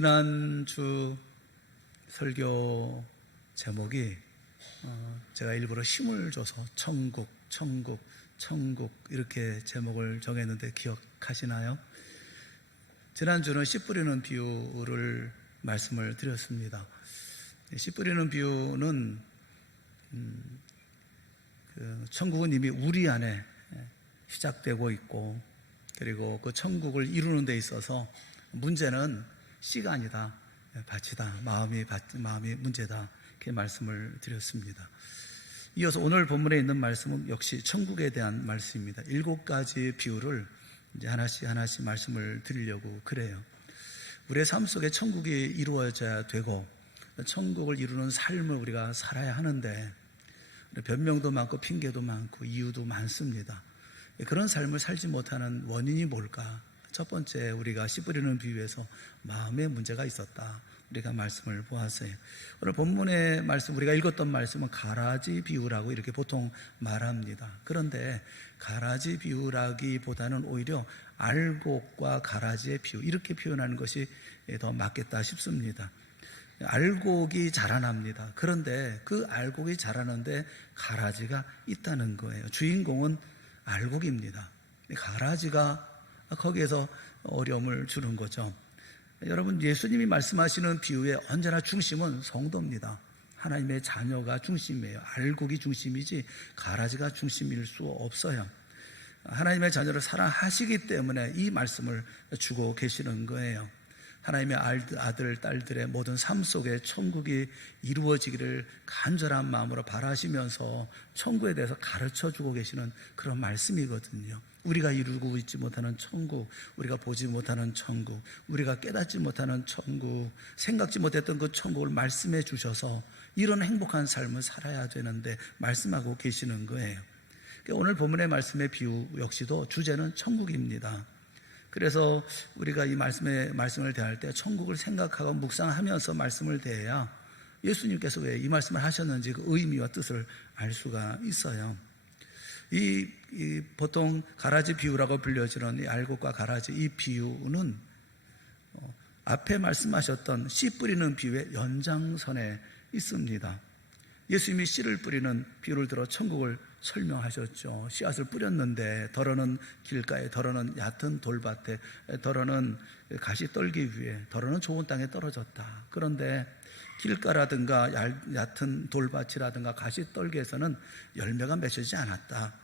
지난주 설교 제목이 제가 일부러 힘을 줘서 천국 이렇게 제목을 정했는데 기억하시나요? 지난주는 씨 뿌리는 비유를 말씀을 드렸습니다. 씨 뿌리는 비유는 천국은 이미 우리 안에 시작되고 있고, 그리고 그 천국을 이루는 데 있어서 문제는 씨가 아니다, 밭이다, 마음이 문제다, 이렇게 말씀을 드렸습니다. 이어서 오늘 본문에 있는 말씀은 역시 천국에 대한 말씀입니다. 7가지 비유를 이제 하나씩 말씀을 드리려고 그래요. 우리의 삶 속에 천국이 이루어져야 되고, 천국을 이루는 삶을 우리가 살아야 하는데 변명도 많고 핑계도 많고 이유도 많습니다. 그런 삶을 살지 못하는 원인이 뭘까? 첫 번째, 우리가 씨 뿌리는 비유에서 마음의 문제가 있었다, 우리가 말씀을 보았어요. 오늘 본문의 말씀, 우리가 읽었던 말씀은 가라지 비유라고 이렇게 보통 말합니다. 그런데 가라지 비유라기보다는 오히려 알곡과 가라지의 비유, 이렇게 표현하는 것이 더 맞겠다 싶습니다. 알곡이 자라납니다. 그런데 그 알곡이 자라는데 가라지가 있다는 거예요. 주인공은 알곡입니다. 가라지가 거기에서 어려움을 주는 거죠. 여러분, 예수님이 말씀하시는 비유의 언제나 중심은 성도입니다. 하나님의 자녀가 중심이에요. 알곡이 중심이지 가라지가 중심일 수 없어요. 하나님의 자녀를 사랑하시기 때문에 이 말씀을 주고 계시는 거예요. 하나님의 아들, 딸들의 모든 삶 속에 천국이 이루어지기를 간절한 마음으로 바라시면서 천국에 대해서 가르쳐주고 계시는 그런 말씀이거든요. 우리가 이루고 있지 못하는 천국, 우리가 보지 못하는 천국, 우리가 깨닫지 못하는 천국, 생각지 못했던 그 천국을 말씀해 주셔서 이런 행복한 삶을 살아야 되는데 말씀하고 계시는 거예요. 오늘 본문의 말씀의 비유 역시도 주제는 천국입니다. 그래서 우리가 이 말씀을 대할 때 천국을 생각하고 묵상하면서 말씀을 대해야 예수님께서 왜 이 말씀을 하셨는지 그 의미와 뜻을 알 수가 있어요. 이 보통 가라지 비유라고 불려지는 이 알곡과 가라지, 이 비유는 앞에 말씀하셨던 씨 뿌리는 비유의 연장선에 있습니다. 예수님이 씨를 뿌리는 비유를 들어 천국을 설명하셨죠. 씨앗을 뿌렸는데 덜어는 길가에, 덜어는 얕은 돌밭에, 덜어는 가시떨기 위에, 덜어는 좋은 땅에 떨어졌다. 그런데 길가라든가 얕은 돌밭이라든가 가시떨기에서는 열매가 맺히지 않았다.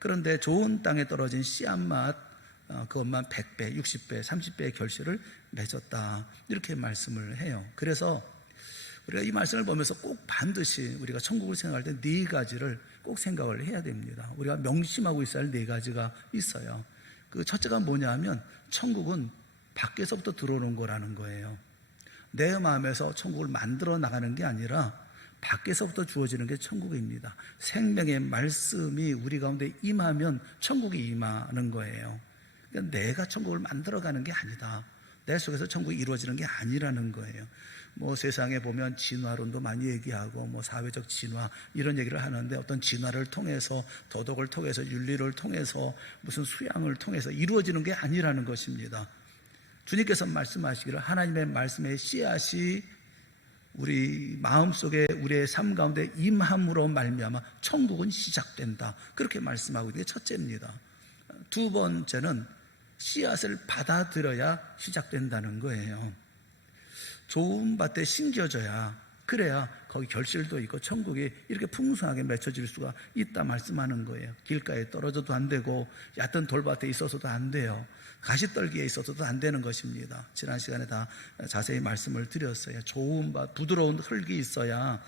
그런데 좋은 땅에 떨어진 씨앗맛, 그것만 100배, 60배, 30배의 결실을 맺었다, 이렇게 말씀을 해요. 그래서 우리가 이 말씀을 보면서 꼭 반드시 우리가 천국을 생각할 때 4가지를 꼭 생각을 해야 됩니다. 우리가 명심하고 있어야 할 4가지가 있어요. 그 첫째가 뭐냐 하면 천국은 밖에서부터 들어오는 거라는 거예요. 내 마음에서 천국을 만들어 나가는 게 아니라 밖에서부터 주어지는 게 천국입니다. 생명의 말씀이 우리 가운데 임하면 천국이 임하는 거예요. 그러니까 내가 천국을 만들어가는 게 아니다, 내 속에서 천국이 이루어지는 게 아니라는 거예요. 세상에 보면 진화론도 많이 얘기하고 사회적 진화 이런 얘기를 하는데, 어떤 진화를 통해서, 도덕을 통해서, 윤리를 통해서, 무슨 수양을 통해서 이루어지는 게 아니라는 것입니다. 주님께서 말씀하시기를 하나님의 말씀의 씨앗이 우리 마음속에, 우리의 삶 가운데 임함으로 말미암아 천국은 시작된다, 그렇게 말씀하고 있는 게 첫째입니다. 두 번째는 씨앗을 받아들여야 시작된다는 거예요. 좋은 밭에 심겨져야, 그래야 거기 결실도 있고 천국이 이렇게 풍성하게 맺혀질 수가 있다 말씀하는 거예요. 길가에 떨어져도 안 되고 얕은 돌밭에 있어서도 안 돼요. 가시떨기에 있어서도 안 되는 것입니다. 지난 시간에 다 자세히 말씀을 드렸어요. 좋은 밭, 부드러운 흙이 있어야,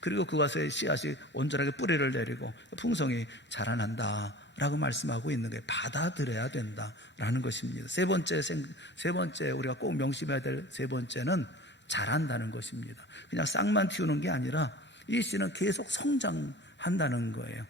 그리고 그것에 씨앗이 온전하게 뿌리를 내리고 풍성히 자라난다 라고 말씀하고 있는 거예요. 받아들여야 된다라는 것입니다. 세 번째 우리가 꼭 명심해야 될 세 번째는 자란다는 것입니다. 그냥 싹만 틔우는 게 아니라 이 씨는 계속 성장한다는 거예요.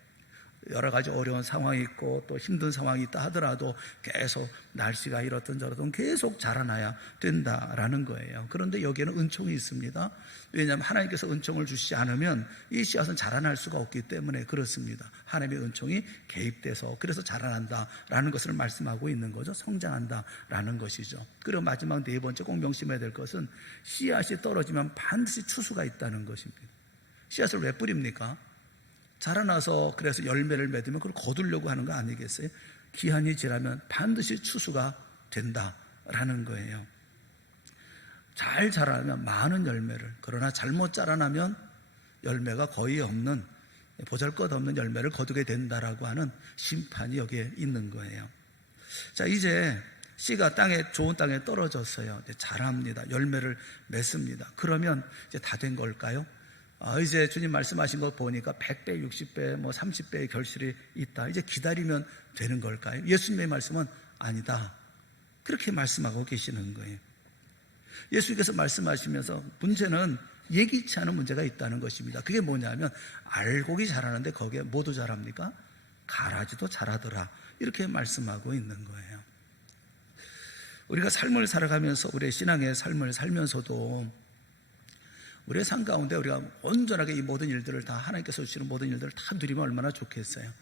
여러 가지 어려운 상황이 있고 또 힘든 상황이 있다 하더라도 계속 날씨가 이렇든 저렇든 계속 자라나야 된다라는 거예요. 그런데 여기에는 은총이 있습니다. 왜냐하면 하나님께서 은총을 주시지 않으면 이 씨앗은 자라날 수가 없기 때문에 그렇습니다. 하나님의 은총이 개입돼서 그래서 자라난다라는 것을 말씀하고 있는 거죠. 성장한다라는 것이죠. 그리고 마지막 네 번째 꼭 명심해야 될 것은 씨앗이 떨어지면 반드시 추수가 있다는 것입니다. 씨앗을 왜 뿌립니까? 자라나서 그래서 열매를 맺으면 그걸 거두려고 하는 거 아니겠어요? 기한이 지나면 반드시 추수가 된다라는 거예요. 잘 자라면 많은 열매를, 그러나 잘못 자라나면 열매가 거의 없는, 보잘것없는 열매를 거두게 된다라고 하는 심판이 여기에 있는 거예요. 자, 이제 씨가 좋은 땅에 떨어졌어요. 이제 자랍니다. 열매를 맺습니다. 그러면 이제 다 된 걸까요? 이제 주님 말씀하신 거 보니까 100배, 60배, 30배의 결실이 있다. 이제 기다리면 되는 걸까요? 예수님의 말씀은 아니다. 그렇게 말씀하고 계시는 거예요. 예수님께서 말씀하시면서 문제는 예기치 않은 문제가 있다는 것입니다. 그게 뭐냐면 알곡이 자라는데 거기에 뭐도 자랍니까? 가라지도 자라더라. 이렇게 말씀하고 있는 거예요. 우리가 삶을 살아가면서 우리의 신앙의 삶을 살면서도 우리의 삶 가운데 우리가 온전하게 이 모든 일들을 다 하나님께서 주시는 모든 일들을 다 누리면 얼마나 좋겠어요.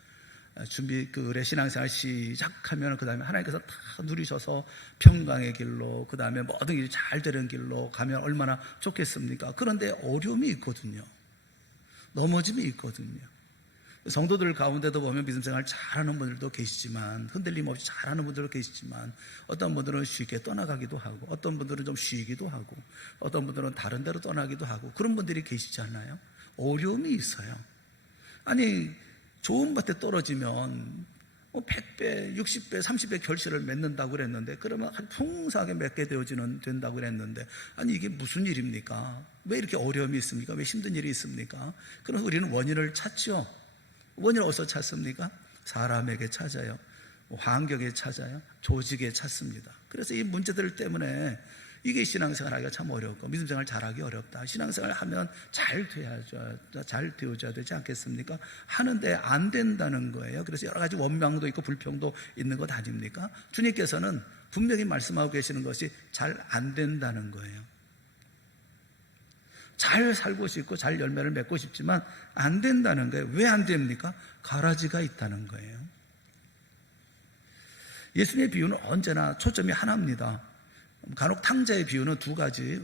우리의 신앙생활 시작하면 그 다음에 하나님께서 다 누리셔서 평강의 길로 그 다음에 모든 일이 잘 되는 길로 가면 얼마나 좋겠습니까? 그런데 어려움이 있거든요. 넘어짐이 있거든요. 성도들 가운데도 보면 믿음생활 잘하는 분들도 계시지만 흔들림 없이 잘하는 분들도 계시지만 어떤 분들은 쉽게 떠나가기도 하고 어떤 분들은 좀 쉬기도 하고 어떤 분들은 다른 데로 떠나기도 하고 그런 분들이 계시지 않나요? 어려움이 있어요. 아니 좋은 밭에 떨어지면 100배, 60배, 30배 결실을 맺는다고 그랬는데 그러면 풍성하게 맺게 된다고 그랬는데 아니 이게 무슨 일입니까? 왜 이렇게 어려움이 있습니까? 왜 힘든 일이 있습니까? 그래서 우리는 원인을 찾죠. 원인을 어디서 찾습니까? 사람에게 찾아요. 환경에 찾아요. 조직에 찾습니다. 그래서 이 문제들 때문에 이게 신앙생활 하기가 참 어렵고 믿음생활 잘하기 어렵다. 신앙생활 하면 잘 되어줘야 되지 않겠습니까? 하는데 안 된다는 거예요. 그래서 여러 가지 원망도 있고 불평도 있는 것 아닙니까? 주님께서는 분명히 말씀하고 계시는 것이 잘 안 된다는 거예요. 잘 살고 싶고 잘 열매를 맺고 싶지만 안 된다는 거예요. 왜 안 됩니까? 가라지가 있다는 거예요. 예수님의 비유는 언제나 초점이 하나입니다. 간혹 탕자의 비유는 두 가지,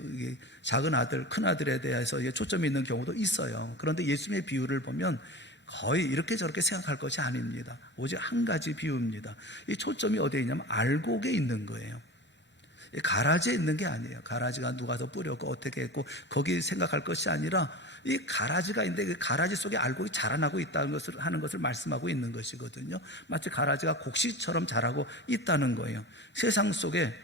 작은 아들, 큰 아들에 대해서 초점이 있는 경우도 있어요. 그런데 예수님의 비유를 보면 거의 이렇게 저렇게 생각할 것이 아닙니다. 오직 한 가지 비유입니다. 이 초점이 어디에 있냐면 알곡에 있는 거예요. 가라지에 있는 게 아니에요. 가라지가 누가 더 뿌렸고 어떻게 했고 거기 생각할 것이 아니라 이 가라지가 있는데 그 가라지 속에 알곡이 자라나고 있다는 것을 하는 것을 말씀하고 있는 것이거든요. 마치 가라지가 곡식처럼 자라고 있다는 거예요. 세상 속에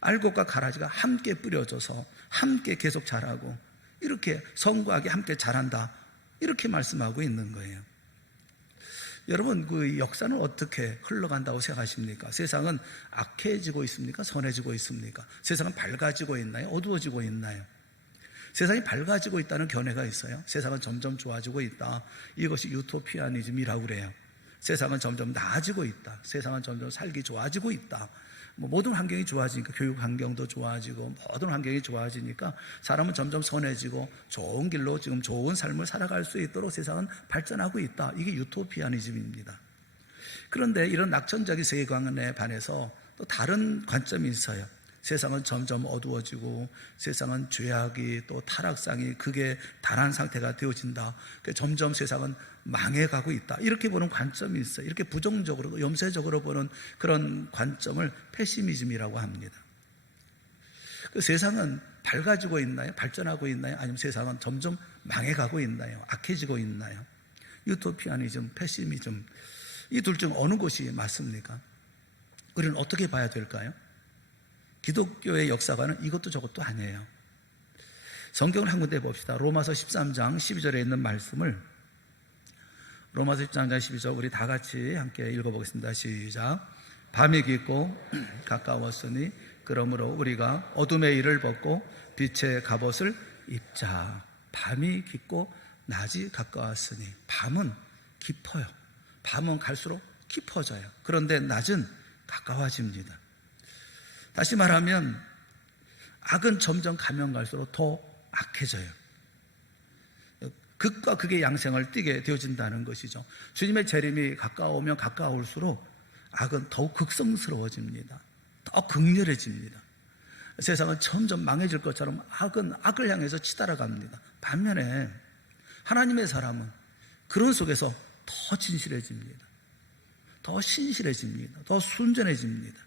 알곡과 가라지가 함께 뿌려져서 함께 계속 자라고 이렇게 성과하게 함께 자란다. 이렇게 말씀하고 있는 거예요. 여러분 그 역사는 어떻게 흘러간다고 생각하십니까? 세상은 악해지고 있습니까? 선해지고 있습니까? 세상은 밝아지고 있나요? 어두워지고 있나요? 세상이 밝아지고 있다는 견해가 있어요. 세상은 점점 좋아지고 있다. 이것이 유토피아니즘이라고 그래요. 세상은 점점 나아지고 있다. 세상은 점점 살기 좋아지고 있다. 모든 환경이 좋아지니까 교육 환경도 좋아지고 모든 환경이 좋아지니까 사람은 점점 선해지고 좋은 길로 지금 좋은 삶을 살아갈 수 있도록 세상은 발전하고 있다. 이게 유토피아니즘입니다. 그런데 이런 낙천적인 세계관에 반해서 또 다른 관점이 있어요. 세상은 점점 어두워지고 세상은 죄악이 또 타락상이 극에 달한 상태가 되어진다. 점점 세상은 망해가고 있다. 이렇게 보는 관점이 있어요. 이렇게 부정적으로 염세적으로 보는 그런 관점을 페시미즘이라고 합니다. 그 세상은 밝아지고 있나요? 발전하고 있나요? 아니면 세상은 점점 망해가고 있나요? 악해지고 있나요? 유토피아니즘, 페시미즘 이 둘 중 어느 것이 맞습니까? 우리는 어떻게 봐야 될까요? 기독교의 역사관은 이것도 저것도 아니에요. 성경을 한 군데 봅시다. 로마서 13장 12절에 있는 말씀을 로마서 13장 12절 우리 다 같이 함께 읽어보겠습니다. 시작. 밤이 깊고 가까웠으니 그러므로 우리가 어둠의 일을 벗고 빛의 갑옷을 입자. 밤이 깊고 낮이 가까웠으니 밤은 깊어요. 밤은 갈수록 깊어져요. 그런데 낮은 가까워집니다. 다시 말하면 악은 점점 가면 갈수록 더 악해져요. 극과 극의 양생을 띠게 되어진다는 것이죠. 주님의 재림이 가까우면 가까울수록 악은 더욱 극성스러워집니다. 더 극렬해집니다. 세상은 점점 망해질 것처럼 악은 악을 향해서 치달아갑니다. 반면에 하나님의 사람은 그런 속에서 더 진실해집니다. 더 신실해집니다. 더 순전해집니다.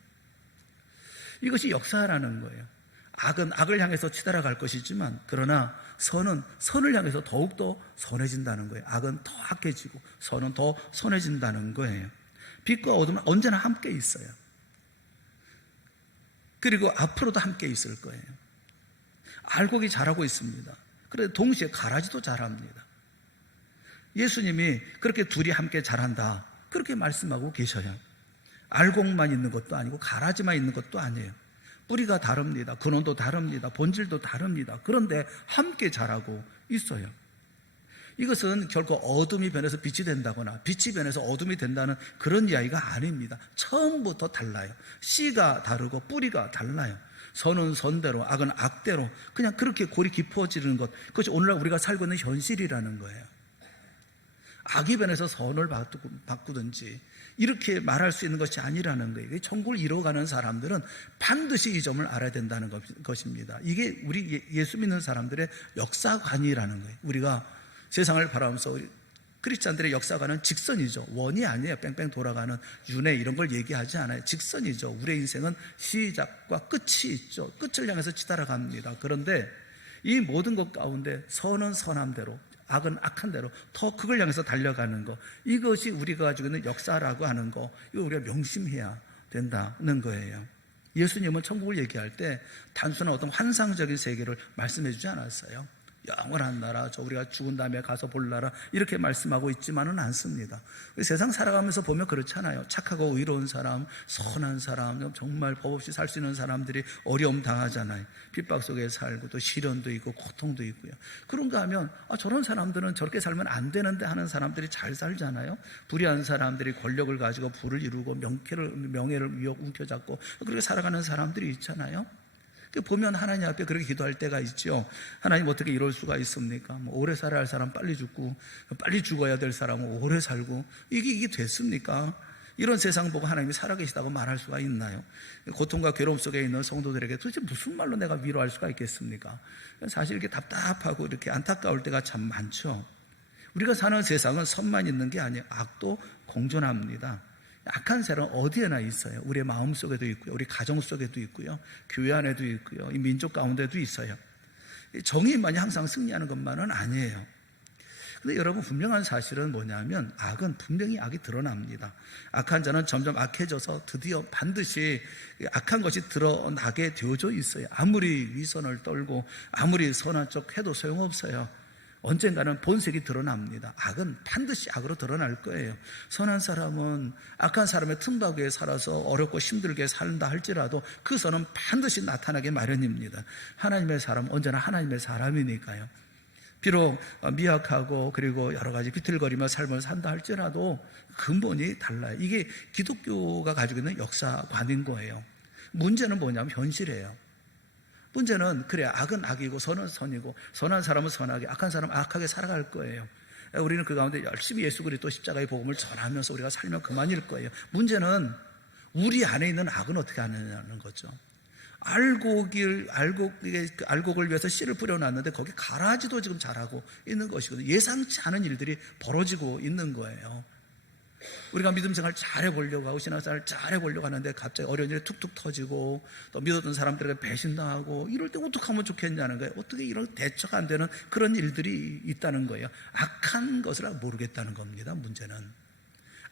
이것이 역사라는 거예요. 악은 악을 향해서 치달아갈 것이지만 그러나 선은 선을 향해서 더욱더 선해진다는 거예요. 악은 더 악해지고 선은 더 선해진다는 거예요. 빛과 어둠은 언제나 함께 있어요. 그리고 앞으로도 함께 있을 거예요. 알곡이 자라고 있습니다. 그런데 동시에 가라지도 자랍니다. 예수님이 그렇게 둘이 함께 자란다 그렇게 말씀하고 계셔요. 알곡만 있는 것도 아니고 가라지만 있는 것도 아니에요. 뿌리가 다릅니다. 근원도 다릅니다. 본질도 다릅니다. 그런데 함께 자라고 있어요. 이것은 결코 어둠이 변해서 빛이 된다거나 빛이 변해서 어둠이 된다는 그런 이야기가 아닙니다. 처음부터 달라요. 씨가 다르고 뿌리가 달라요. 선은 선대로 악은 악대로 그냥 그렇게 골이 깊어지는 것, 그것이 오늘날 우리가 살고 있는 현실이라는 거예요. 악이 변해서 선을 바꾸든지 이렇게 말할 수 있는 것이 아니라는 거예요. 천국을 이뤄가는 사람들은 반드시 이 점을 알아야 된다는 것입니다. 이게 우리 예수 믿는 사람들의 역사관이라는 거예요. 우리가 세상을 바라보면서 크리스찬들의 역사관은 직선이죠. 원이 아니에요. 뺑뺑 돌아가는 윤회 이런 걸 얘기하지 않아요. 직선이죠. 우리의 인생은 시작과 끝이 있죠. 끝을 향해서 치달아갑니다. 그런데 이 모든 것 가운데 선은 선한 대로 악은 악한 대로 더 그걸 향해서 달려가는 것, 이것이 우리가 가지고 있는 역사라고 하는 거, 이거 우리가 명심해야 된다는 거예요. 예수님은 천국을 얘기할 때 단순한 어떤 환상적인 세계를 말씀해 주지 않았어요. 영원한 나라, 저 우리가 죽은 다음에 가서 볼 나라, 이렇게 말씀하고 있지만은 않습니다. 세상 살아가면서 보면 그렇잖아요. 착하고 의로운 사람, 선한 사람, 정말 법 없이 살 수 있는 사람들이 어려움 당하잖아요. 핍박 속에 살고 또 시련도 있고 고통도 있고요. 그런가 하면 저런 사람들은 저렇게 살면 안 되는데 하는 사람들이 잘 살잖아요. 불의한 사람들이 권력을 가지고 부를 이루고 명예를 움켜잡고 그렇게 살아가는 사람들이 있잖아요. 보면 하나님 앞에 그렇게 기도할 때가 있죠. 하나님 어떻게 이럴 수가 있습니까? 오래 살아야 할 사람 빨리 죽고 빨리 죽어야 될 사람은 오래 살고 이게 됐습니까? 이런 세상 보고 하나님이 살아계시다고 말할 수가 있나요? 고통과 괴로움 속에 있는 성도들에게 도대체 무슨 말로 내가 위로할 수가 있겠습니까? 사실 이렇게 답답하고 이렇게 안타까울 때가 참 많죠. 우리가 사는 세상은 선만 있는 게 아니에요. 악도 공존합니다. 악한 사람은 어디에나 있어요. 우리의 마음 속에도 있고요. 우리 가정 속에도 있고요. 교회 안에도 있고요. 이 민족 가운데도 있어요. 정의만이 항상 승리하는 것만은 아니에요. 근데 여러분, 분명한 사실은 뭐냐면 악은 분명히 악이 드러납니다. 악한 자는 점점 악해져서 드디어 반드시 악한 것이 드러나게 되어져 있어요. 아무리 위선을 떨고 아무리 선한 척 해도 소용없어요. 언젠가는 본색이 드러납니다. 악은 반드시 악으로 드러날 거예요. 선한 사람은 악한 사람의 틈바구니에 살아서 어렵고 힘들게 산다 할지라도 그 선은 반드시 나타나게 마련입니다. 하나님의 사람은 언제나 하나님의 사람이니까요. 비록 미약하고 그리고 여러 가지 비틀거리며 삶을 산다 할지라도 근본이 달라요. 이게 기독교가 가지고 있는 역사관인 거예요. 문제는 뭐냐면 현실이에요. 문제는 그래, 악은 악이고 선은 선이고 선한 사람은 선하게, 악한 사람은 악하게 살아갈 거예요. 우리는 그 가운데 열심히 예수 그리스도 십자가의 복음을 전하면서 우리가 살면 그만일 거예요. 문제는 우리 안에 있는 악은 어떻게 하느냐는 거죠. 알곡을 위해서 씨를 뿌려놨는데 거기 가라지도 지금 자라고 있는 것이거든요. 예상치 않은 일들이 벌어지고 있는 거예요. 우리가 믿음 생활 잘해보려고 하고 신앙생활 잘해보려고 하는데 갑자기 어려운 일이 툭툭 터지고 또 믿었던 사람들에게 배신당하고 이럴 때 어떻게 하면 좋겠냐는 거예요. 어떻게 이런 대처가 안 되는 그런 일들이 있다는 거예요. 악한 것을 모르겠다는 겁니다. 문제는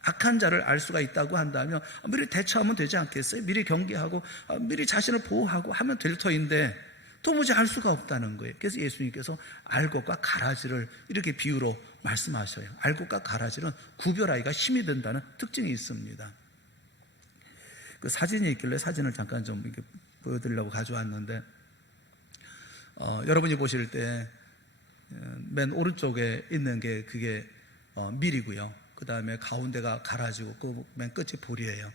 악한 자를 알 수가 있다고 한다면 미리 대처하면 되지 않겠어요? 미리 경계하고 미리 자신을 보호하고 하면 될 터인데 도무지 알 수가 없다는 거예요. 그래서 예수님께서 알곡과 가라지를 이렇게 비유로 말씀하셔요. 알곡과 가라지는 구별하기가 힘이 든다는 특징이 있습니다. 그 사진이 있길래 사진을 잠깐 좀 이렇게 보여드리려고 가져왔는데, 여러분이 보실 때 맨 오른쪽에 있는 게 그게 밀이고요. 그 다음에 가운데가 가라지고 그 맨 끝이 볼이에요.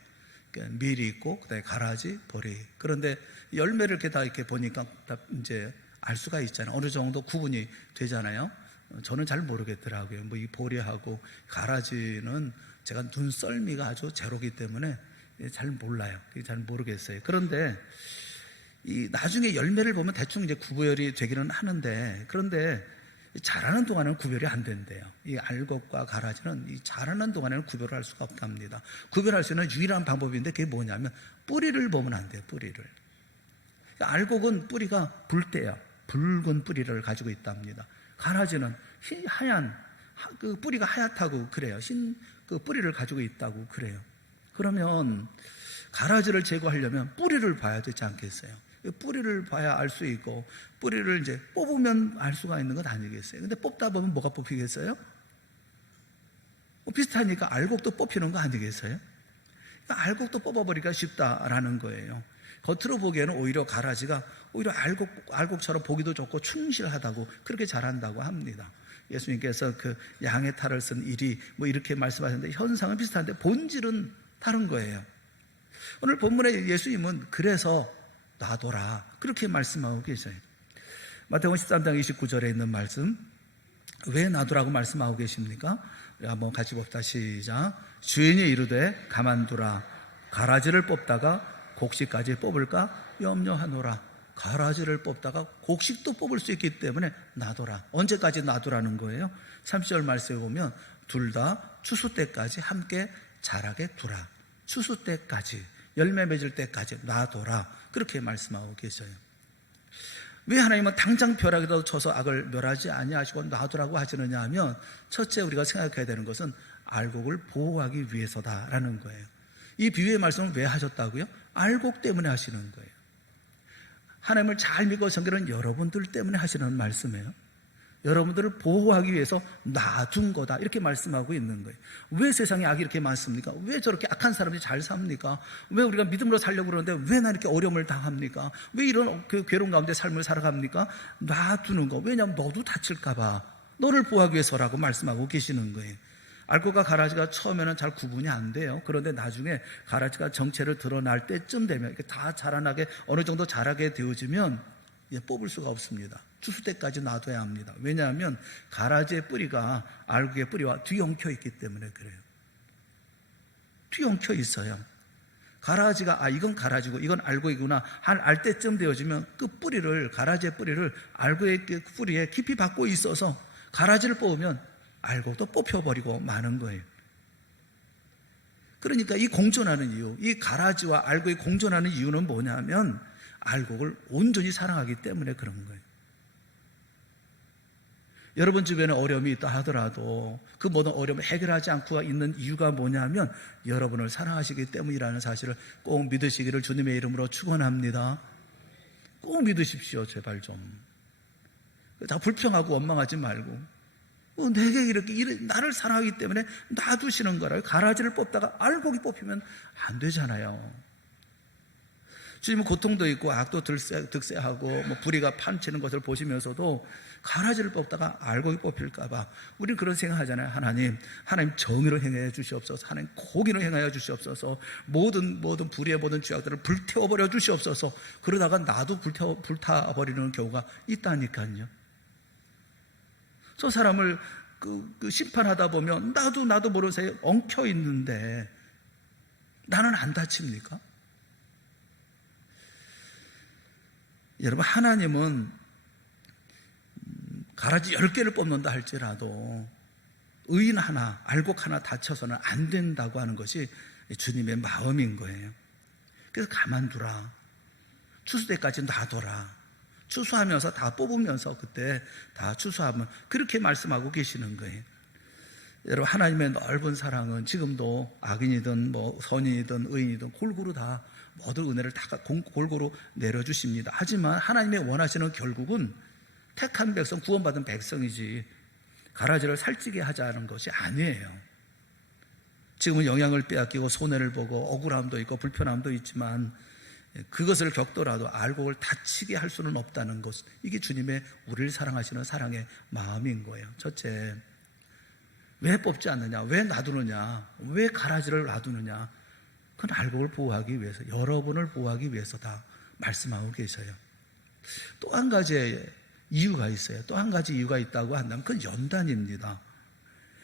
그러니까 밀이 있고 그 다음에 가라지, 볼이. 그런데 열매를 이렇게 다 이렇게 보니까 다 이제 알 수가 있잖아요. 어느 정도 구분이 되잖아요. 저는 잘 모르겠더라고요. 뭐 이 보리하고 가라지는 제가 눈썰미가 아주 제로기 때문에 잘 몰라요. 잘 모르겠어요. 그런데 이 나중에 열매를 보면 대충 이제 구별이 되기는 하는데, 그런데 자라는 동안에는 구별이 안 된대요. 이 알곡과 가라지는 이 자라는 동안에는 구별을 할 수가 없답니다. 구별할 수 있는 유일한 방법인데 그게 뭐냐면 뿌리를 보면 안 돼요. 뿌리를. 알곡은 뿌리가 붉대요. 붉은 뿌리를 가지고 있답니다. 가라지는 하얀, 그 뿌리가 하얗다고 그래요. 그 뿌리를 가지고 있다고 그래요. 그러면 가라지를 제거하려면 뿌리를 봐야 되지 않겠어요? 뿌리를 봐야 알 수 있고, 뿌리를 이제 뽑으면 알 수가 있는 것 아니겠어요? 근데 뽑다 보면 뭐가 뽑히겠어요? 비슷하니까 알곡도 뽑히는 거 아니겠어요? 그러니까 알곡도 뽑아버리기가 쉽다라는 거예요. 겉으로 보기에는 오히려 가라지가 오히려 알곡처럼 보기도 좋고 충실하다고 그렇게 자란다고 합니다. 예수님께서 그 양의 탈을 쓴 일이 뭐 이렇게 말씀하셨는데 현상은 비슷한데 본질은 다른 거예요. 오늘 본문에 예수님은 그래서 놔둬라 그렇게 말씀하고 계셔요. 마태복음 13장 29절에 있는 말씀, 왜 놔두라고 말씀하고 계십니까? 한번 같이 봅시다. 시작. 주인이 이르되 가만두라. 가라지를 뽑다가 곡식까지 뽑을까 염려하노라. 가라지를 뽑다가 곡식도 뽑을 수 있기 때문에 놔둬라. 언제까지 놔두라는 거예요? 30절 말씀에 보면 둘 다 추수 때까지 함께 자라게 두라. 추수 때까지, 열매 맺을 때까지 놔둬라. 그렇게 말씀하고 계셔요. 왜 하나님은 당장 벼락이라도 쳐서 악을 멸하지 아니하시고 놔두라고 하시느냐 하면, 첫째 우리가 생각해야 되는 것은 알곡을 보호하기 위해서다라는 거예요. 이 비유의 말씀을 왜 하셨다고요? 알곡 때문에 하시는 거예요. 하나님을 잘 믿고 섬기는 여러분들 때문에 하시는 말씀이에요. 여러분들을 보호하기 위해서 놔둔 거다 이렇게 말씀하고 있는 거예요. 왜 세상에 악이 이렇게 많습니까? 왜 저렇게 악한 사람들이 잘 삽니까? 왜 우리가 믿음으로 살려고 그러는데 왜 나 이렇게 어려움을 당합니까? 왜 이런 괴로운 가운데 삶을 살아갑니까? 놔두는 거. 왜냐하면 너도 다칠까 봐 너를 보호하기 위해서라고 말씀하고 계시는 거예요. 알곡과 가라지가 처음에는 잘 구분이 안 돼요. 그런데 나중에 가라지가 정체를 드러날 때쯤 되면 이렇게 다 자라나게 어느 정도 자라게 되어지면 뽑을 수가 없습니다. 추수 때까지 놔둬야 합니다. 왜냐하면 가라지의 뿌리가 알곡의 뿌리와 뒤엉켜 있기 때문에 그래요. 뒤엉켜 있어요. 가라지가 이건 가라지고 이건 알곡이구나 알 때쯤 되어지면 그 뿌리를, 가라지의 뿌리를 알곡의 뿌리에 깊이 박고 있어서 가라지를 뽑으면 알곡도 뽑혀버리고 마는 거예요. 그러니까 이 공존하는 이유, 이 가라지와 알곡이 공존하는 이유는 뭐냐면 알곡을 온전히 사랑하기 때문에 그런 거예요. 여러분 주변에 어려움이 있다 하더라도 그 모든 어려움을 해결하지 않고 있는 이유가 뭐냐면 여러분을 사랑하시기 때문이라는 사실을 꼭 믿으시기를 주님의 이름으로 축원합니다. 꼭 믿으십시오. 제발 좀. 다 불평하고 원망하지 말고 내게 이렇게 나를 사랑하기 때문에 놔두시는 거라. 가라지를 뽑다가 알곡이 뽑히면 안 되잖아요. 주님은 고통도 있고 악도 득세하고 불의가 판치는 것을 보시면서도 가라지를 뽑다가 알곡이 뽑힐까봐 우리는 그런 생각하잖아요. 하나님 정의로 행하여 주시옵소서. 하나님 공의로 행하여 주시옵소서. 모든 불의의 모든 죄악들을 불태워버려 주시옵소서. 그러다가 나도 불타버리는 경우가 있다니까요. 저 사람을 심판하다 보면 나도 모르는 사이에 엉켜 있는데 나는 안 다칩니까? 여러분, 하나님은 가라지 10개를 뽑는다 할지라도 의인 하나, 알곡 하나 다쳐서는 안 된다고 하는 것이 주님의 마음인 거예요. 그래서 가만두라. 추수 때까지 놔둬라. 추수하면서 다 뽑으면서 그때 다 추수하면 그렇게 말씀하고 계시는 거예요. 여러분, 하나님의 넓은 사랑은 지금도 악인이든 선인이든 의인이든 골고루 다 모든 은혜를 다 골고루 내려주십니다. 하지만 하나님의 원하시는 결국은 택한 백성, 구원받은 백성이지 가라지를 살찌게 하자는 것이 아니에요. 지금은 영향을 빼앗기고 손해를 보고 억울함도 있고 불편함도 있지만 그것을 겪더라도 알곡을 다치게 할 수는 없다는 것, 이게 주님의 우리를 사랑하시는 사랑의 마음인 거예요. 첫째, 왜 뽑지 않느냐? 왜 놔두느냐? 왜 가라지를 놔두느냐? 그건 알곡을 보호하기 위해서, 여러분을 보호하기 위해서 다 말씀하고 계셔요. 또 한 가지의 이유가 있어요. 또 한 가지 이유가 있다고 한다면 그건 연단입니다.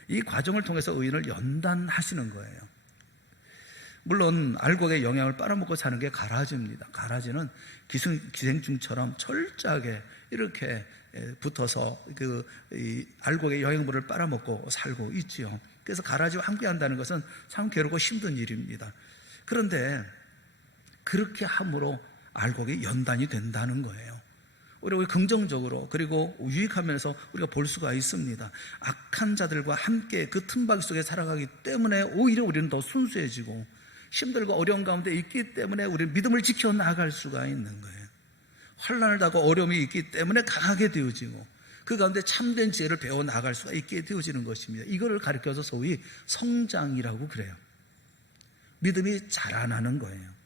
이 과정을 통해서 의인을 연단하시는 거예요. 물론 알곡의 영양을 빨아먹고 사는 게 가라지입니다. 가라지는 기생충처럼 철저하게 이렇게 붙어서 이 알곡의 영양분을 빨아먹고 살고 있지요. 그래서 가라지와 함께 한다는 것은 참 괴롭고 힘든 일입니다. 그런데 그렇게 함으로 알곡이 연단이 된다는 거예요. 우리가 긍정적으로 그리고 유익한 면에서 우리가 볼 수가 있습니다. 악한 자들과 함께 그 틈바귀 속에 살아가기 때문에 오히려 우리는 더 순수해지고 힘들고 어려운 가운데 있기 때문에 우리는 믿음을 지켜나갈 수가 있는 거예요. 환난을 당하고 어려움이 있기 때문에 강하게 되어지고 그 가운데 참된 지혜를 배워나갈 수가 있게 되어지는 것입니다. 이거를 가르쳐서 소위 성장이라고 그래요. 믿음이 자라나는 거예요.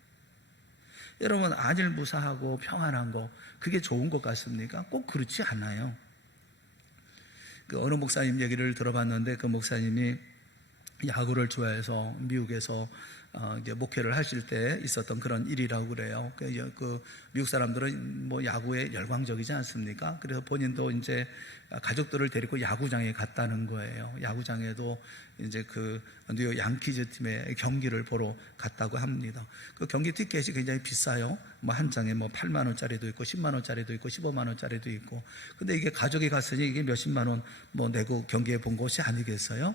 여러분, 안일무사하고 평안한 거 그게 좋은 것 같습니까? 꼭 그렇지 않아요. 어느 목사님 얘기를 들어봤는데 그 목사님이 야구를 좋아해서 미국에서 이제 목회를 하실 때 있었던 그런 일이라고 그래요. 그 미국 사람들은 뭐 야구에 열광적이지 않습니까? 그래서 본인도 이제 가족들을 데리고 야구장에 갔다는 거예요. 야구장에도 이제 그 뉴욕 양키즈 팀의 경기를 보러 갔다고 합니다. 그 경기 티켓이 굉장히 비싸요. 뭐 한 장에 뭐 8만 원짜리도 있고 10만 원짜리도 있고 15만 원짜리도 있고. 근데 이게 가족이 갔으니 이게 몇십만 원 뭐 내고 경기에 본 것이 아니겠어요?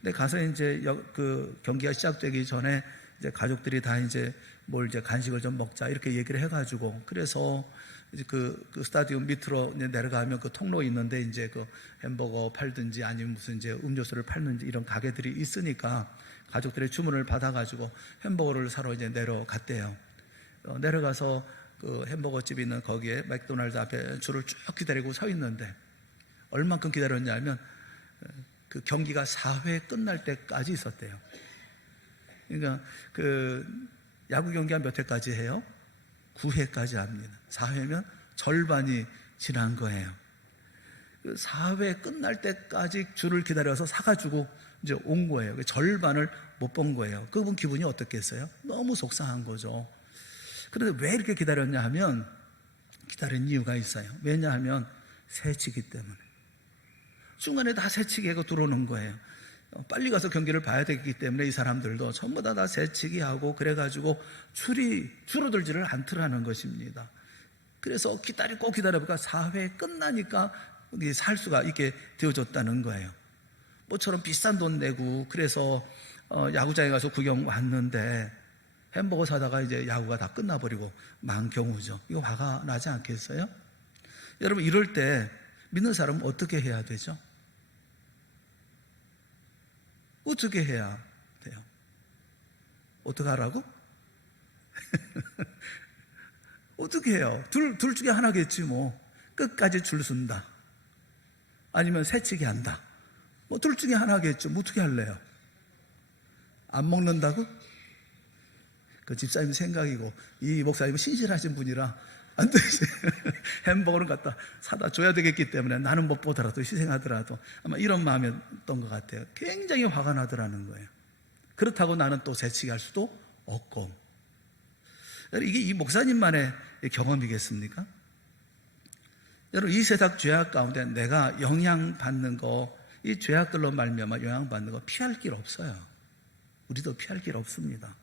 근데 가서 이제 그 경기가 시작되기 전에 이제 가족들이 다 이제 뭘 이제 간식을 좀 먹자 이렇게 얘기를 해가지고 그래서 이제 그 스타디움 밑으로 이제 내려가면 그 통로 있는데 이제 그 햄버거 팔든지 아니면 무슨 이제 음료수를 팔는지 이런 가게들이 있으니까 가족들의 주문을 받아가지고 햄버거를 사러 이제 내려갔대요. 내려가서 그 햄버거 집 있는 거기에 맥도날드 앞에 줄을 쭉 기다리고 서 있는데 얼만큼 기다렸냐면 그 경기가 4회 끝날 때까지 있었대요. 그러니까 그 야구 경기가 몇 회까지 해요? 9회까지 합니다. 4회면 절반이 지난 거예요. 4회 끝날 때까지 줄을 기다려서 사가지고 이제 온 거예요. 절반을 못 본 거예요. 그분 기분이 어떻겠어요? 너무 속상한 거죠. 그런데 왜 이렇게 기다렸냐 하면 기다린 이유가 있어요. 왜냐하면 새치기 때문에. 중간에 다 새치기 하고 들어오는 거예요. 빨리 가서 경기를 봐야 되기 때문에 이 사람들도 전부 다 새치기 하고 그래가지고 줄이 줄어들지를 않더라는 것입니다. 그래서 꼭 기다려보니까 4회 끝나니까 살 수가 있게 되어졌다는 거예요. 뭐처럼 비싼 돈 내고 그래서 야구장에 가서 구경 왔는데 햄버거 사다가 이제 야구가 다 끝나버리고 만 경우죠. 이거 화가 나지 않겠어요? 여러분, 이럴 때 믿는 사람은 어떻게 해야 되죠? 어떻게 해야 돼요? 어떻게 하라고? 어떻게 해요? 둘 중에 하나겠지 뭐. 끝까지 줄 쓴다. 아니면 새치기 한다. 뭐 둘 중에 하나겠죠. 뭐 어떻게 할래요? 안 먹는다고? 그 집사님 생각이고 이 목사님은 신실하신 분이라 안 되지. 햄버거를 갖다 사다 줘야 되겠기 때문에 나는 못 보더라도 희생하더라도 아마 이런 마음이었던 것 같아요. 굉장히 화가 나더라는 거예요. 그렇다고 나는 또 새치기 할 수도 없고. 이게 이 목사님만의 경험이겠습니까? 여러분, 이 세상 죄악 가운데 내가 영향받는 거, 이 죄악들로 말미암아 영향받는 거 피할 길 없어요. 우리도 피할 길 없습니다.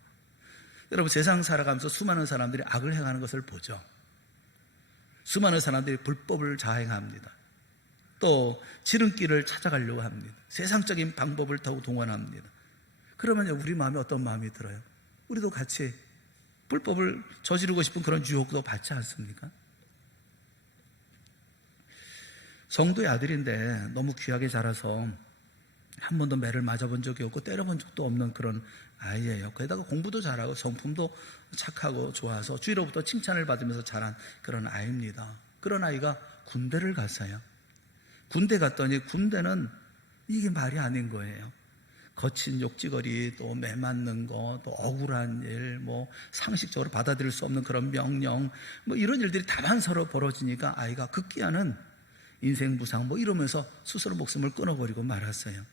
여러분, 세상 살아가면서 수많은 사람들이 악을 행하는 것을 보죠. 수많은 사람들이 불법을 자행합니다. 또 지름길을 찾아가려고 합니다. 세상적인 방법을 더욱 동원합니다. 그러면 우리 마음에 어떤 마음이 들어요? 우리도 같이 불법을 저지르고 싶은 그런 유혹도 받지 않습니까? 성도의 아들인데 너무 귀하게 자라서 한 번도 매를 맞아본 적이 없고 때려본 적도 없는 그런 아이예요. 게다가 공부도 잘하고 성품도 착하고 좋아서 주위로부터 칭찬을 받으면서 자란 그런 아이입니다. 그런 아이가 군대를 갔어요. 군대 갔더니 군대는 이게 말이 아닌 거예요. 거친 욕지거리, 또 매 맞는 거, 또 억울한 일, 뭐 상식적으로 받아들일 수 없는 그런 명령, 뭐 이런 일들이 다반사로 벌어지니까 아이가 급기야는 인생 무상 뭐 이러면서 스스로 목숨을 끊어버리고 말았어요.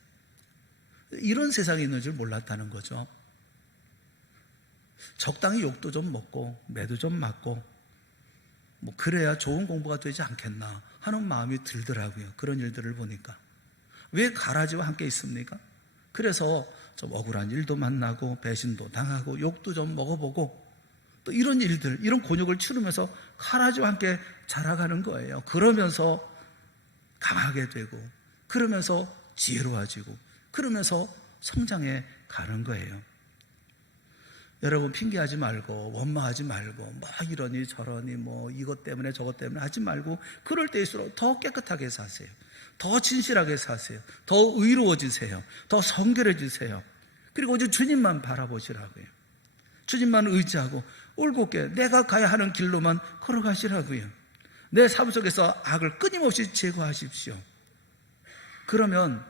이런 세상이 있는 줄 몰랐다는 거죠. 적당히 욕도 좀 먹고 매도 좀 맞고 뭐 그래야 좋은 공부가 되지 않겠나 하는 마음이 들더라고요. 그런 일들을 보니까. 왜 가라지와 함께 있습니까? 그래서 좀 억울한 일도 만나고 배신도 당하고 욕도 좀 먹어보고 또 이런 일들, 이런 곤욕을 치르면서 가라지와 함께 자라가는 거예요. 그러면서 강하게 되고 그러면서 지혜로워지고 그러면서 성장해 가는 거예요. 여러분 핑계하지 말고 원망하지 말고 막 이러니 저러니 뭐 이것 때문에 저것 때문에 하지 말고 그럴 때일수록 더 깨끗하게 사세요. 더 진실하게 사세요. 더 의로워지세요. 더 성결해지세요. 그리고 오직 주님만 바라보시라고요. 주님만 의지하고 올곧게 내가 가야 하는 길로만 걸어가시라고요. 내 삶 속에서 악을 끊임없이 제거하십시오. 그러면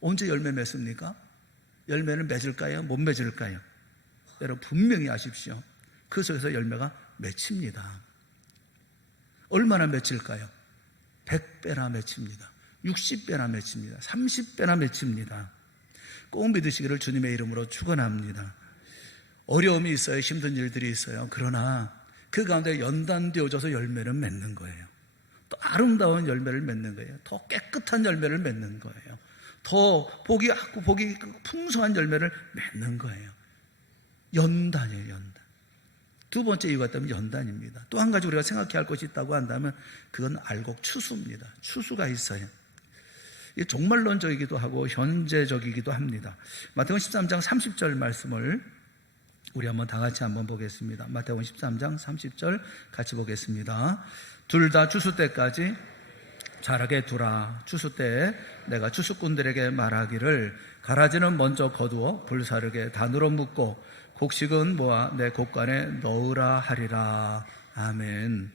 언제 열매 맺습니까? 열매는 맺을까요? 못 맺을까요? 여러분 분명히 아십시오. 그 속에서 열매가 맺힙니다. 얼마나 맺힐까요? 100배나 맺힙니다. 60배나 맺힙니다. 30배나 맺힙니다. 꼭 믿으시기를 주님의 이름으로 축원합니다. 어려움이 있어요. 힘든 일들이 있어요. 그러나 그 가운데 연단되어져서 열매를 맺는 거예요. 또 아름다운 열매를 맺는 거예요. 더 깨끗한 열매를 맺는 거예요. 더 복이 풍성한 열매를 맺는 거예요. 연단이에요. 연단. 두 번째 이유가 있다면 연단입니다. 또 한 가지 우리가 생각해야 할 것이 있다고 한다면 그건 알곡 추수입니다. 추수가 있어요. 이게 종말론적이기도 하고 현재적이기도 합니다. 마태복음 13장 30절 말씀을 우리 한번 다 같이 한번 보겠습니다. 마태복음 13장 30절 같이 보겠습니다. 둘 다 추수 때까지 자라게 두라. 추수 때에 내가 추수꾼들에게 말하기를 가라지는 먼저 거두어 불사르게 단으로 묶고 곡식은 모아 내 곡간에 넣으라 하리라. 아멘.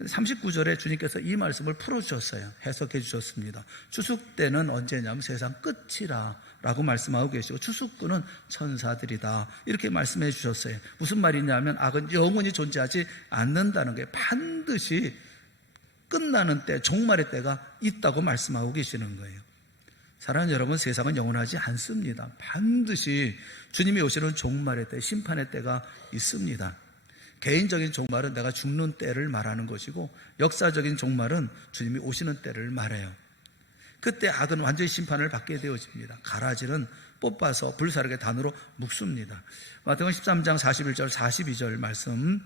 39절에 주님께서 이 말씀을 풀어주셨어요. 해석해 주셨습니다. 추수 때는 언제냐면 세상 끝이라 라고 말씀하고 계시고 추수꾼은 천사들이다 이렇게 말씀해 주셨어요. 무슨 말이냐면 악은 영원히 존재하지 않는다는 게 반드시 끝나는 때, 종말의 때가 있다고 말씀하고 계시는 거예요. 사랑하는 여러분, 세상은 영원하지 않습니다. 반드시 주님이 오시는 종말의 때, 심판의 때가 있습니다. 개인적인 종말은 내가 죽는 때를 말하는 것이고 역사적인 종말은 주님이 오시는 때를 말해요. 그때 악은 완전히 심판을 받게 되어집니다. 가라지는 뽑아서 불사르게 단으로 묶습니다. 마태복음 13장 41절 42절 말씀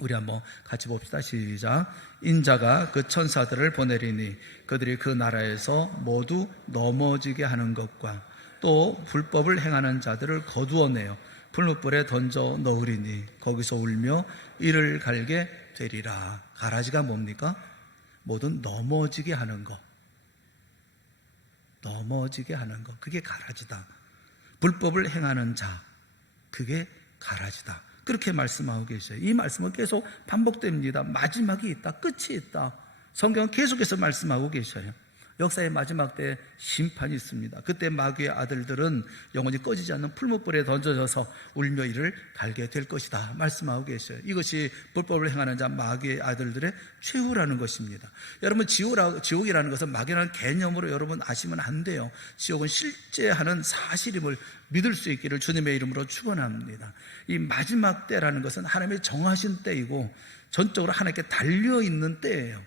우리 한번 같이 봅시다. 시작. 인자가 그 천사들을 보내리니 그들이 그 나라에서 모두 넘어지게 하는 것과 또 불법을 행하는 자들을 거두어내어 풀무불에 던져 넣으리니 거기서 울며 이를 갈게 되리라. 가라지가 뭡니까? 모든 넘어지게 하는 것. 넘어지게 하는 것. 그게 가라지다. 불법을 행하는 자. 그게 가라지다. 그렇게 말씀하고 계셔요. 이 말씀은 계속 반복됩니다. 마지막이 있다. 끝이 있다. 성경은 계속해서 말씀하고 계셔요. 역사의 마지막 때 심판이 있습니다. 그때 마귀의 아들들은 영원히 꺼지지 않는 풀무불에 던져져서 울며 이를 갈게 될 것이다 말씀하고 계셔요. 이것이 불법을 행하는 자 마귀의 아들들의 최후라는 것입니다. 여러분 지옥이라는 것은 막연한 개념으로 여러분 아시면 안 돼요. 지옥은 실제 하는 사실임을 믿을 수 있기를 주님의 이름으로 축원합니다. 이 마지막 때라는 것은 하나님의 정하신 때이고 전적으로 하나님께 달려있는 때예요.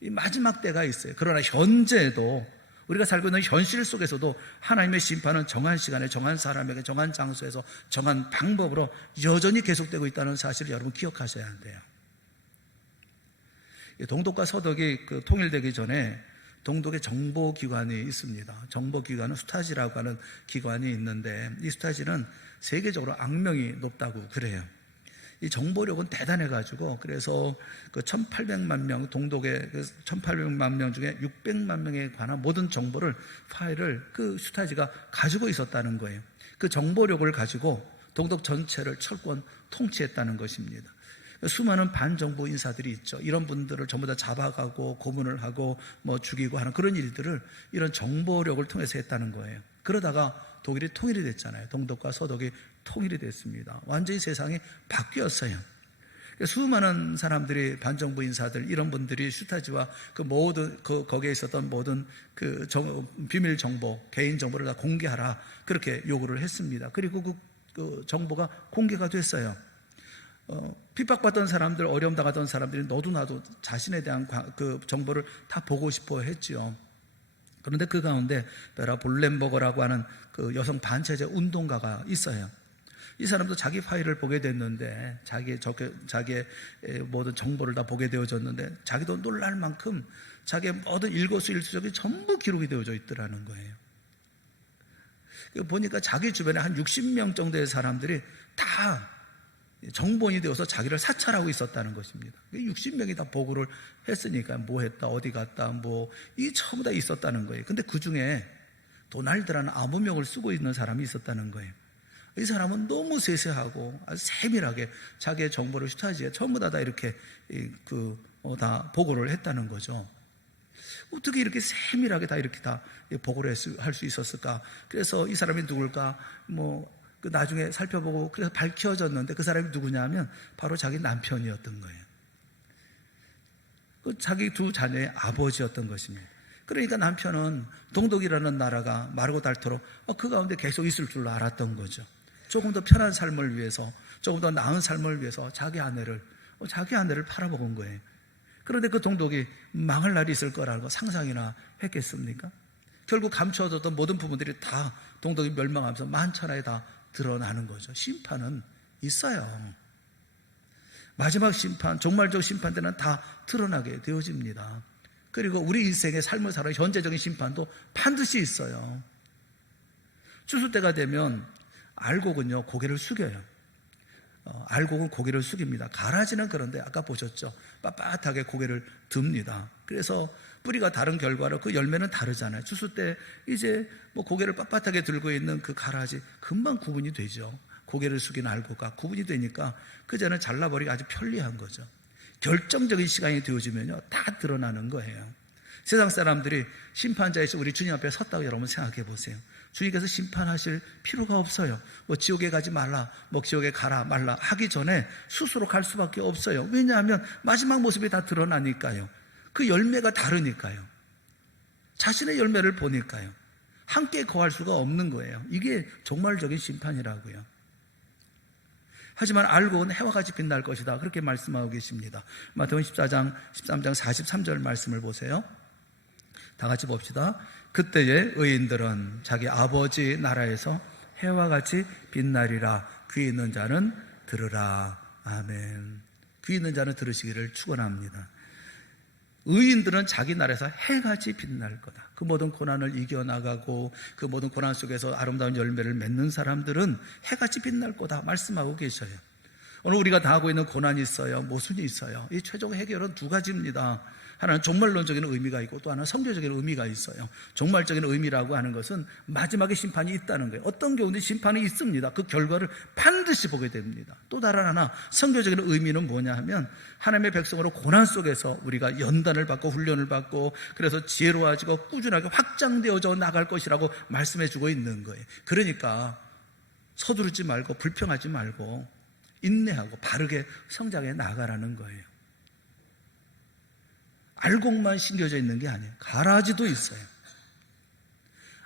이 마지막 때가 있어요. 그러나 현재도 우리가 살고 있는 현실 속에서도 하나님의 심판은 정한 시간에 정한 사람에게 정한 장소에서 정한 방법으로 여전히 계속되고 있다는 사실을 여러분 기억하셔야 한대요. 동독과 서독이 통일되기 전에 동독에 정보기관이 있습니다. 정보기관은 스타지라고 하는 기관이 있는데 이 스타지는 세계적으로 악명이 높다고 그래요. 이 정보력은 대단해가지고 그래서 그 1800만 명 동독의 1800만 명 중에 600만 명에 관한 모든 정보를 파일을 그 스타지가 가지고 있었다는 거예요. 그 정보력을 가지고 동독 전체를 철권 통치했다는 것입니다. 수많은 반정부 인사들이 있죠. 이런 분들을 전부 다 잡아가고 고문을 하고 뭐 죽이고 하는 그런 일들을 이런 정보력을 통해서 했다는 거예요. 그러다가 독일이 통일이 됐잖아요. 동독과 서독이 통일이 됐습니다. 완전히 세상이 바뀌었어요. 수많은 사람들이 반정부 인사들 이런 분들이 슈타지와 그 모든 거기에 있었던 모든 비밀 정보, 개인 정보를 다 공개하라 그렇게 요구를 했습니다. 그리고 그 정보가 공개가 됐어요. 핍박받던 사람들, 어려움 당하던 사람들이 너도 나도 자신에 대한 그 정보를 다 보고 싶어 했지요. 그런데 그 가운데 베라 볼렌버거라고 하는 그 여성 반체제 운동가가 있어요. 이 사람도 자기 파일을 보게 됐는데 자기의 모든 정보를 다 보게 되어졌는데 자기도 놀랄 만큼 자기의 모든 일거수일투족이 전부 기록이 되어져 있더라는 거예요. 보니까 자기 주변에 한 60명 정도의 사람들이 다 정본이 되어서 자기를 사찰하고 있었다는 것입니다. 60명이 다 보고를 했으니까 뭐 했다, 어디 갔다, 이 전부 다 있었다는 거예요. 근데 그 중에 도날드라는 암호명을 쓰고 있는 사람이 있었다는 거예요. 이 사람은 너무 세세하고 아주 세밀하게 자기의 정보를 슈타지에 전부 다 이렇게 다 보고를 했다는 거죠. 어떻게 이렇게 세밀하게 다 이렇게 다 보고를 할 수 있었을까? 그래서 이 사람이 누굴까? 나중에 살펴보고 그래서 밝혀졌는데 그 사람이 누구냐면 바로 자기 남편이었던 거예요. 자기 두 자녀의 아버지였던 것입니다. 그러니까 남편은 동독이라는 나라가 마르고 닳도록 그 가운데 계속 있을 줄로 알았던 거죠. 조금 더 편한 삶을 위해서, 조금 더 나은 삶을 위해서 자기 아내를 팔아먹은 거예요. 그런데 그 동독이 망할 날이 있을 거라고 상상이나 했겠습니까? 결국 감춰졌던 모든 부분들이 다 동독이 멸망하면서 만천하에 다 드러나는 거죠. 심판은 있어요. 마지막 심판, 종말적 심판 때는 다 드러나게 되어집니다. 그리고 우리 인생의 삶을 살아 현재적인 심판도 반드시 있어요. 추수 때가 되면 알곡은요 고개를 숙여요. 알곡은 고개를 숙입니다. 가라지는 그런데 아까 보셨죠? 빳빳하게 고개를 듭니다. 그래서 뿌리가 다른 결과로 그 열매는 다르잖아요. 추수 때 이제 고개를 빳빳하게 들고 있는 그 가라지 금방 구분이 되죠. 고개를 숙인 알곡과 구분이 되니까 그전에 잘라버리기 아주 편리한 거죠. 결정적인 시간이 되어지면요 다 드러나는 거예요. 세상 사람들이 심판자에서 우리 주님 앞에 섰다고 여러분 생각해 보세요. 주님께서 심판하실 필요가 없어요. 지옥에 가지 말라, 지옥에 가라 말라 하기 전에 스스로 갈 수밖에 없어요. 왜냐하면 마지막 모습이 다 드러나니까요. 그 열매가 다르니까요. 자신의 열매를 보니까요. 함께 거할 수가 없는 거예요. 이게 종말적인 심판이라고요. 하지만 알고는 해와 같이 빛날 것이다 그렇게 말씀하고 계십니다. 마태복음 14장 13장 43절 말씀을 보세요. 다 같이 봅시다. 그때의 의인들은 자기 아버지 나라에서 해와 같이 빛나리라. 귀 있는 자는 들으라. 아멘. 귀 있는 자는 들으시기를 축원합니다. 의인들은 자기 나라에서 해같이 빛날 거다. 그 모든 고난을 이겨나가고 그 모든 고난 속에서 아름다운 열매를 맺는 사람들은 해같이 빛날 거다 말씀하고 계셔요. 오늘 우리가 당하고 있는 고난이 있어요. 모순이 있어요. 이 최종 해결은 두 가지입니다. 하나는 종말론적인 의미가 있고 또 하나는 성경적인 의미가 있어요. 종말적인 의미라고 하는 것은 마지막에 심판이 있다는 거예요. 어떤 경우는 심판이 있습니다. 그 결과를 반드시 보게 됩니다. 또 다른 하나 성경적인 의미는 뭐냐 하면 하나님의 백성으로 고난 속에서 우리가 연단을 받고 훈련을 받고 그래서 지혜로워지고 꾸준하게 확장되어져 나갈 것이라고 말씀해 주고 있는 거예요. 그러니까 서두르지 말고 불평하지 말고 인내하고 바르게 성장해 나가라는 거예요. 알곡만 심겨져 있는 게 아니에요. 가라지도 있어요.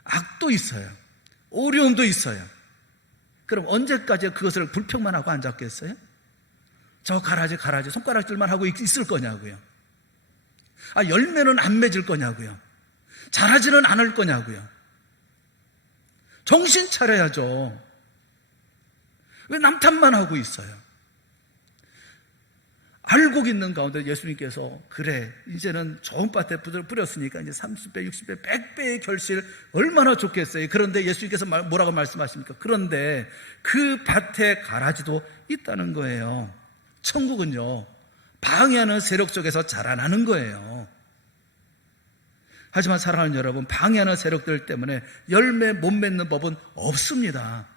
악도 있어요. 어려움도 있어요. 그럼 언제까지 그것을 불평만 하고 앉았겠어요? 저 가라지 손가락질만 하고 있을 거냐고요. 열매는 안 맺을 거냐고요. 자라지는 않을 거냐고요. 정신 차려야죠. 왜 남탓만 하고 있어요? 알곡 있는 가운데 예수님께서 그래 이제는 좋은 밭에 뿌렸으니까 이제 30배, 60배, 100배의 결실 얼마나 좋겠어요. 그런데 예수님께서 뭐라고 말씀하십니까? 그런데 그 밭에 가라지도 있다는 거예요. 천국은요 방해하는 세력 속에서 자라나는 거예요. 하지만 사랑하는 여러분, 방해하는 세력들 때문에 열매 못 맺는 법은 없습니다.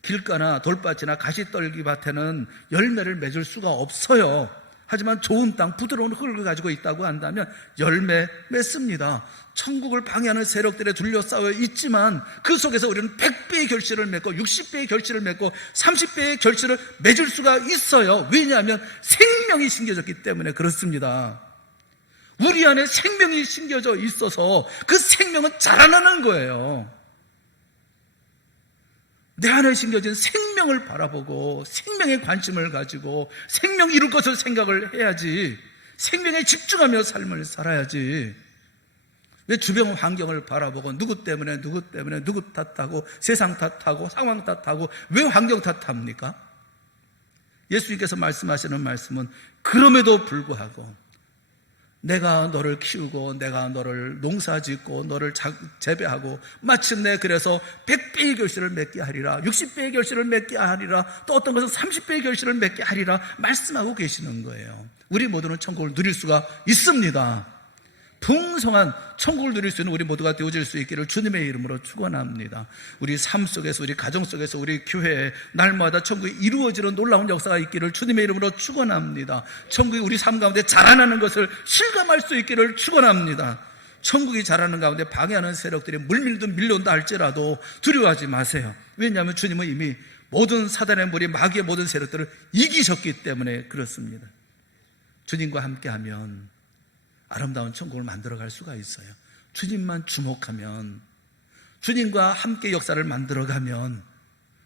길가나 돌밭이나 가시떨기 밭에는 열매를 맺을 수가 없어요. 하지만 좋은 땅, 부드러운 흙을 가지고 있다고 한다면 열매 맺습니다. 천국을 방해하는 세력들에 둘러싸여 있지만 그 속에서 우리는 100배의 결실을 맺고 60배의 결실을 맺고 30배의 결실을 맺을 수가 있어요. 왜냐하면 생명이 심겨졌기 때문에 그렇습니다. 우리 안에 생명이 심겨져 있어서 그 생명은 자라나는 거예요. 내 안에 심겨진 생명을 바라보고 생명에 관심을 가지고 생명 이룰 것을 생각을 해야지, 생명에 집중하며 삶을 살아야지. 왜 주변 환경을 바라보고 누구 때문에 누구 탓하고 세상 탓하고 상황 탓하고 왜 환경 탓합니까? 예수님께서 말씀하시는 말씀은 그럼에도 불구하고 내가 너를 키우고 내가 너를 농사짓고 너를 재배하고 마침내 그래서 100배의 결실을 맺게 하리라, 60배의 결실을 맺게 하리라, 또 어떤 것은 30배의 결실을 맺게 하리라 말씀하고 계시는 거예요. 우리 모두는 천국을 누릴 수가 있습니다. 풍성한 천국을 누릴 수 있는 우리 모두가 되어질 수 있기를 주님의 이름으로 축원합니다. 우리 삶 속에서, 우리 가정 속에서, 우리 교회에 날마다 천국이 이루어지는 놀라운 역사가 있기를 주님의 이름으로 축원합니다. 천국이 우리 삶 가운데 자라나는 것을 실감할 수 있기를 축원합니다. 천국이 자라는 가운데 방해하는 세력들이 물밀듯 밀려온다 할지라도 두려워하지 마세요. 왜냐하면 주님은 이미 모든 사단의 무리, 마귀의 모든 세력들을 이기셨기 때문에 그렇습니다. 주님과 함께하면 아름다운 천국을 만들어갈 수가 있어요. 주님만 주목하면, 주님과 함께 역사를 만들어가면,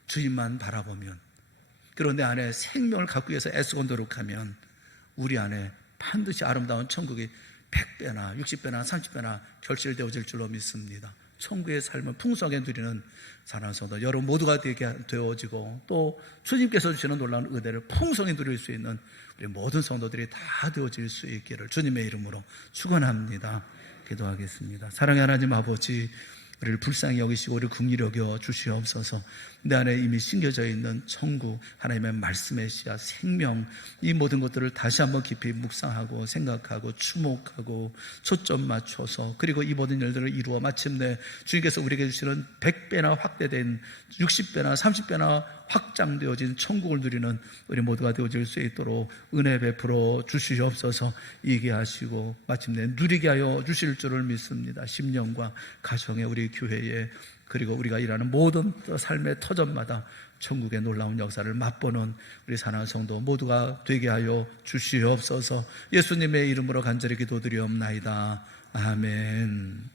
주님만 바라보면, 그리고 내 안에 생명을 갖기 위해서 애쓰고 노력하면 우리 안에 반드시 아름다운 천국이 100배나 60배나 30배나 결실되어질 줄로 믿습니다. 천국의 삶을 풍성하게 누리는 사랑하는 성도 여러분 모두가 되게 되어지고, 또 주님께서 주시는 놀라운 은혜를 풍성히 누릴 수 있는 우리 모든 성도들이 다 되어질 수 있기를 주님의 이름으로 축원합니다. 기도하겠습니다. 사랑의 하나님 아버지, 우리를 불쌍히 여기시고 우리를 긍휼히 여겨 주시옵소서. 내 안에 이미 심겨져 있는 천국, 하나님의 말씀의 씨앗, 생명, 이 모든 것들을 다시 한번 깊이 묵상하고 생각하고 주목하고 초점 맞춰서, 그리고 이 모든 일들을 이루어 마침내 주님께서 우리에게 주시는 100배나 확대된 60배나 30배나 확장되어진 천국을 누리는 우리 모두가 되어질 수 있도록 은혜 베풀어 주시옵소서. 이게 하시고 마침내 누리게 하여 주실 줄을 믿습니다. 심령과 가정에, 우리 교회에, 그리고 우리가 일하는 모든 삶의 터전마다 천국의 놀라운 역사를 맛보는 우리 사랑하는 성도 모두가 되게 하여 주시옵소서. 예수님의 이름으로 간절히 기도드리옵나이다. 아멘.